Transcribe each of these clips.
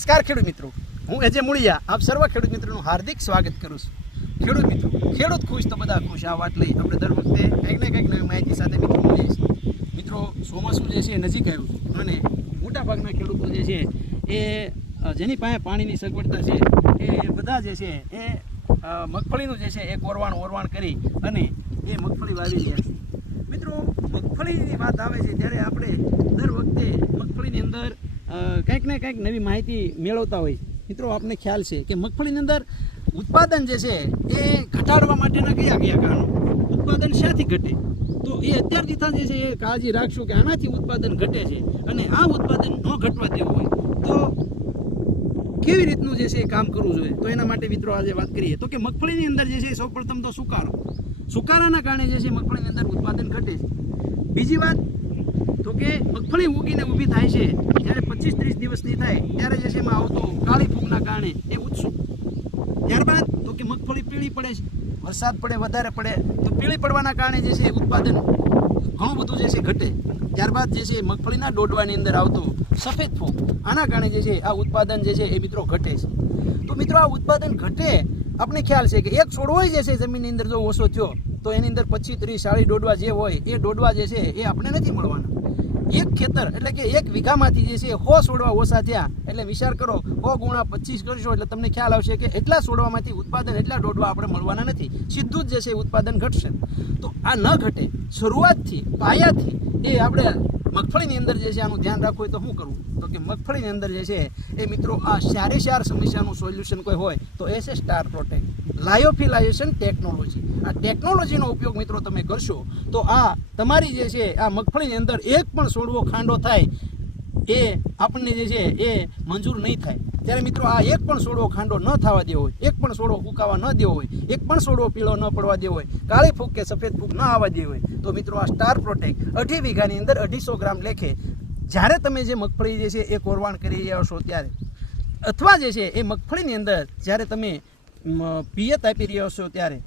નમસ્કાર ખેડૂત મિત્રો, હું એજે મુળિયા આપ સર્વ ખેડૂત મિત્રોનું હાર્દિક સ્વાગત કરું છું. ખેડૂત મિત્રો, ખેડૂત ખુશ તો બધા ખુશ. આ વાત લઈ આપણે દર વખતે કંઈક ને કંઈક નવી માહિતી સાથે મિત્રો મળીએ છીએ. મિત્રો, ચોમાસું જે છે નજીક આવ્યું અને મોટાભાગના ખેડૂતો જે છે એ જેની પાસે પાણીની સગવડતા છે એ બધા જે છે એ મગફળીનું જે છે એ ઓરવાણ કરી અને એ મગફળી વાવી રહ્યા છે. મિત્રો, મગફળીની વાત આવે છે ત્યારે આપણે દર વખતે મગફળીની અંદર કંઈક ને કંઈક નવી માહિતી મેળવતા હોય. મિત્રો, આપને ખ્યાલ છે કે મગફળીની અંદર ઉત્પાદન જે છે એ ઘટાડવા માટેના કયા કારણો, ઉત્પાદન શાથી ઘટે, તો એ અત્યારથી જે છે એ કાળજી રાખશું કે આનાથી ઉત્પાદન ઘટે છે અને આ ઉત્પાદન ન ઘટવા દેવું હોય તો કેવી રીતનું જે છે એ કામ કરવું જોઈએ. તો એના માટે મિત્રો આજે વાત કરીએ તો કે મગફળીની અંદર જે છે સૌપ્રથમ તો સુકારાના કારણે જે છે મગફળીની અંદર ઉત્પાદન ઘટે છે. બીજી વાત તો કે મગફળી ઉગીને ઊભી થાય છે જ્યારે 25-30 દિવસની થાય ત્યારે જે છે એમાં આવતો કાળી ફૂગના કારણે એ ઉત્સુક. ત્યારબાદ તો કે મગફળી પીળી પડે છે, વરસાદ પડે વધારે પડે તો પીળી પડવાના કારણે જે છે ઉત્પાદન ઘણું બધું જે છે ઘટે. ત્યારબાદ જે છે મગફળીના ડોડવાની અંદર આવતો સફેદ ફૂગ, આના કારણે જે છે આ ઉત્પાદન જે છે એ મિત્રો ઘટે છે. તો મિત્રો, આ ઉત્પાદન ઘટે આપણે ખ્યાલ છે કે એક છોડવો જે છે જમીનની અંદર જો ઓછો થયો તો એની અંદર 25-30-40 ડોડવા જે હોય એ ડોડવા જે છે એ આપણે નથી મળવાના. એક ખેતર એટલે કે એક વીઘામાંથી જે છે 100 છોડવા ઓછા થયા એટલે વિચાર કરો 100 ગુણા 25 કરશો એટલે તમને ખ્યાલ આવશે કે એટલા છોડવામાંથી ઉત્પાદન એટલા ડોડવા આપણે મળવાના નથી, સીધું જ જે છે ઉત્પાદન ઘટશે. તો આ ન ઘટે, શરૂઆતથી પાયાથી એ આપણે મગફળીની અંદર જે છે આનું ધ્યાન રાખવું હોય તો શું કરવું, તો કે મગફળીની અંદર જે છે એ મિત્રો આ સારે સમસ્યાનું સોલ્યુશન કોઈ હોય તો એ છે સ્ટાર પ્રોટેક્ટ લાયોફિલાઇઝેશન ટેકનોલોજી. આ ટેકનોલોજીનો ઉપયોગ મિત્રો તમે કરશો તો આ તમારી જે છે આ મગફળીની અંદર એક પણ છોડવો ખાંડો થાય એ આપણને જે છે એ મંજૂર નહીં થાય. ત્યારે મિત્રો આ એક પણ છોડવો ખાંડો ન થવા દેવો હોય, એક પણ છોડવો ફૂંકાવા ન દેવો હોય, એક પણ છોડવો પીળો ન પડવા દેવો હોય, કાળી ફૂગ કે સફેદ ફૂગ ન આવવા દેવી હોય તો મિત્રો આ સ્ટાર પ્રોટેક્ટ 2.5 વીઘાની અંદર 250 ગ્રામ લેખે જ્યારે તમે જે મગફળી જે છે એ કોરવાણ કરી રહ્યા છો ત્યારે, અથવા જે છે એ મગફળીની અંદર જ્યારે તમે પિયત આપી રહ્યા છો ત્યારે,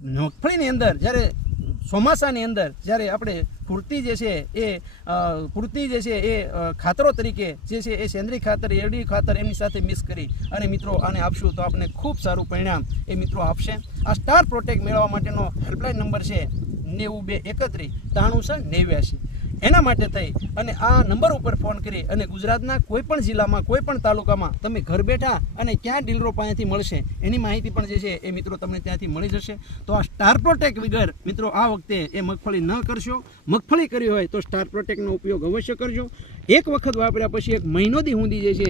મગફળીની અંદર જ્યારે ચોમાસાની અંદર જ્યારે આપણે પૂરતી જે છે એ ખાતરો તરીકે જે છે એ સેન્દ્રીય ખાતર, એરડી ખાતર એમની સાથે મિક્સ કરી અને મિત્રો આને આપશું તો આપણે ખૂબ સારું પરિણામ એ મિત્રો આપશે. આ સ્ટાર પ્રોટેક્ટ મેળવવા માટેનો હેલ્પલાઇન નંબર છે 9231 એના માટે થઈ અને આ નંબર ઉપર ફોન કરી અને ગુજરાતના કોઈ પણ જિલ્લામાં કોઈ પણ તાલુકામાં તમે ઘર બેઠા અને ક્યાં ડીલરો પાસેથી મળશે એની માહિતી પણ જે છે એ મિત્રો તમને ત્યાંથી મળી જશે. તો આ સ્ટાર પ્રોટેક્ટ વગર મિત્રો આ વખતે એ મગફળી ન કરશો. મગફળી કરી હોય તો સ્ટાર પ્રોટેક્ટનો ઉપયોગ અવશ્ય કરજો. એક વખત વાપર્યા પછી 1 મહિનો સુધી જે છે